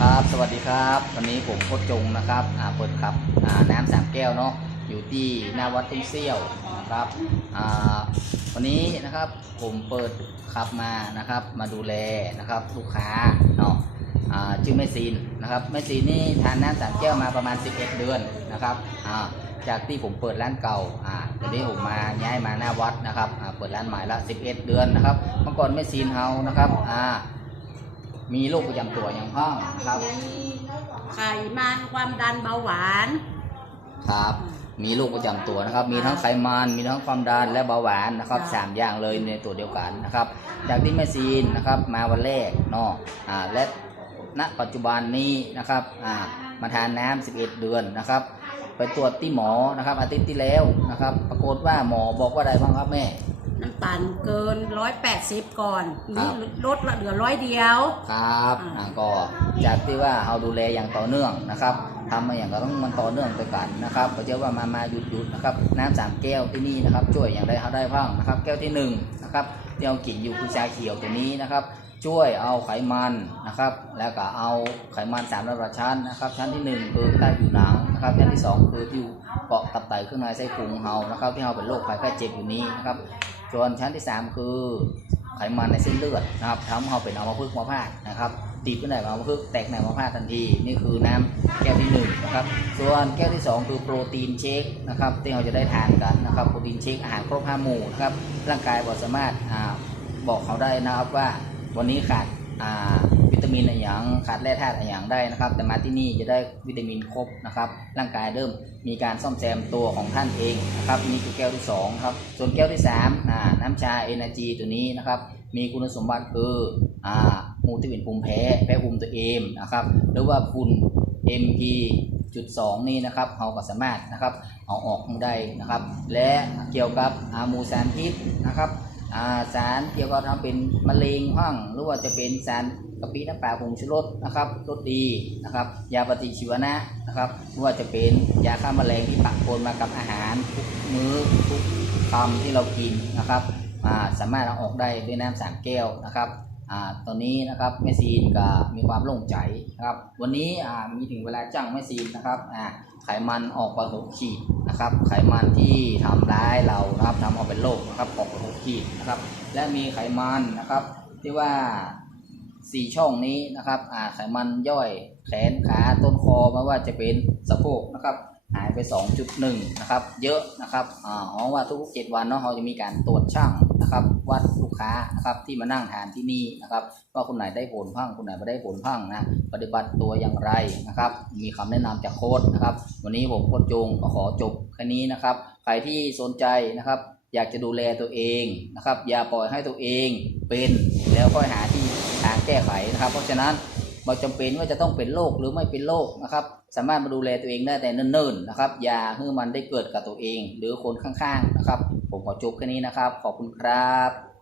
ครับสวัสดีครับ วันนี้ผมโคตรจงนะครับอ่าเปิดขับอ่าน้ำสามแก้วเนาะอยู่ที่หน้าวัดทุ่งเซี่ยวนะครับอ่าวันนี้นะครับผมเปิดขับมานะครับ มาดูแลนะครับลูกค้าเนาะอ่าชื่อแม่ซีนนะครับแม่ซีนนี่ทานน้ำสามแก้วมาประมาณ 11 เดือนนะครับอ่าจากที่ผมเปิดร้านเก่าอ่าตอนนี้ผมมาย้ายมาหน้าวัดนะครับอ่าเปิดร้านใหม่ละ 11 เดือนนะครับเมื่อก่อนแม่ซีนเฮานะครับอ่า มีโรคประจำตัวอย่างพ้องนะครับ ไขมันความดันเบาหวาน ครับ มีโรคประจำตัวนะครับ มีทั้งไขมันมีทั้งความดันและเบาหวานนะครับค่ะสามอย่างเลยในตัวเดียวกันนะครับ จากที่แม่ซีนนะครับมาวันแรกเนาะอ่าและณปัจจุบันนี้นะครับอ่ามาทานน้ำ11 เดือนนะครับ ไปตรวจที่หมอนะครับอาทิตย์ที่แล้วนะครับ ปรากฏว่าหมอบอกว่าอะไรบ้างครับแม่ น้ำตาลเกิน180ก่อนครันี่บลดละเหลือร้อยเดียว ครับอ่าอ่าก็จากที่ว่าเราดูแลอย่างต่อเนื่องนะครับทำมาอย่างก็ต้องมันต่อเนื่องไปกันนะครับก็เชื่อว่ามามาหยุดหยุดนะครับน้ำสามแก้วที่นี่นะครับ ช่วยอย่างไรเขาได้บ้างนะครับ แก้วที่หนึ่งนะครับที่เรากินอยู่คือชาเขียวตัวนี้นะครับ ช่วยเอาไขมันนะครับ แล้วก็เอาไขมันสามระดับชั้นนะครับ ชั้นที่หนึ่งคือใต้ผิวหนังนะครับ ชั้นที่สองคือที่เกาะตับไตเครื่องในไส้พุงเฮานะครับ ที่เราเป็นโรคภัยไข้เจ็บอยู่นี้นะครับ ส่วนชั้นที่สามคือไขมันในเส้นเลือดนะครับทำให้เราเป็นอัมพฤกษ์อัมพาตนะครับตีบขึ้นไหนอัมพฤกษ์แตกไหนอัมพาตทันที นี่คือน้ำแก้วที่หนึ่งนะครับส่วนแก้วที่สองคือโปรตีนเชคนะครับที่เราจะได้ทานกันนะครับโปรตีนเชคอาหารครบห้าหมู่นะครับร่างกายบอสามารถอ่าบอกเขาได้นะครับว่าวันนี้ขาดอ่า ตามินอย่างขาดแร่ธาตุอะไรอย่างได้นะครับ แต่มาที่นี่จะได้วิตามินครบนะครับ ร่างกายเริ่มมีการซ่อมแซมตัวของท่านเองนะครับนี่คือแก้วที่สองครับส่วนแก้วที่สามอ่าน้ำชาเอเนจีตัวนี้นะครับมีคุณสมบัติคืออ่ามูที่เป็นภูมิแพ้แพ้ภูมิตัวเองนะครับหรือว่าฝุ่น MP จุดสองนี่นะครับเราก็สามารถนะครับเอาออกได้นะครับ และเกี่ยวกับอาหมูสารพิษนะครับาสารเกี่ยวกับทำเป็นมะเร็งห้องหรือว่าจะเป็นสาร กะปิน้ำปลาผงชูรสนะครับรสดีนะครับ ยาปฏิชีวนะนะครับไม่ว่าจะเป็นยาฆ่าแมลงที่ปะปนมากับอาหารทุกมื้อทุกคำที่เรากินนะครับาสามารถเอาออกได้ด้วยน้ำสามแก้วนะครับอตอนนี้นะครับแม่ซีนก็มีความโล่งใจนะครับวันนี้มีถึงเวลาจ้างแม่ซีนนะครับไขมันออกไปหกขีดนะครับไขมันที่ทำร้ายเรานะครับทำเอาเป็นโรคนะครับออกไปหกขีดนะครับและมีไขมันนะครับที่ว่า สี่ช่องนี้นะครับอ่าไขมันย่อยแขนขาต้นคอไม่ว่าจะเป็นสะโพกนะครับหายไป 2.1 นะครับ เยอะนะครับอ่าเพราะว่าทุกๆ7วันเนาะเราจะมีการตรวจช่างนะครับ วัดลูกค้านะครับที่มานั่งทานที่นี่นะครับ ว่าคนไหนได้ผลพังคนไหนไม่ได้ผลพังนะ ปฏิบัติตัวอย่างไรนะครับ มีคำแนะนำจากโค้ดนะครับ วันนี้ผมโค้ดจงก็ขอจบแค่นี้นะครับ ใครที่สนใจนะครับ อยากจะดูแลตัวเองนะครับ อย่าปล่อยให้ตัวเองเป็นแล้วค่อยหาที่ กางแก้ไขนะครับ เพราะฉะนั้นไม่จำเป็นว่าจะต้องเป็นโรคหรือไม่เป็นโรคนะครับ สามารถมาดูแลตัวเองได้แต่เนิ่นๆนะครับ อย่าให้มันได้เกิดกับตัวเอง หรือคนข้างๆนะครับ ผมขอจบแค่นี้นะครับ ขอบคุณครับ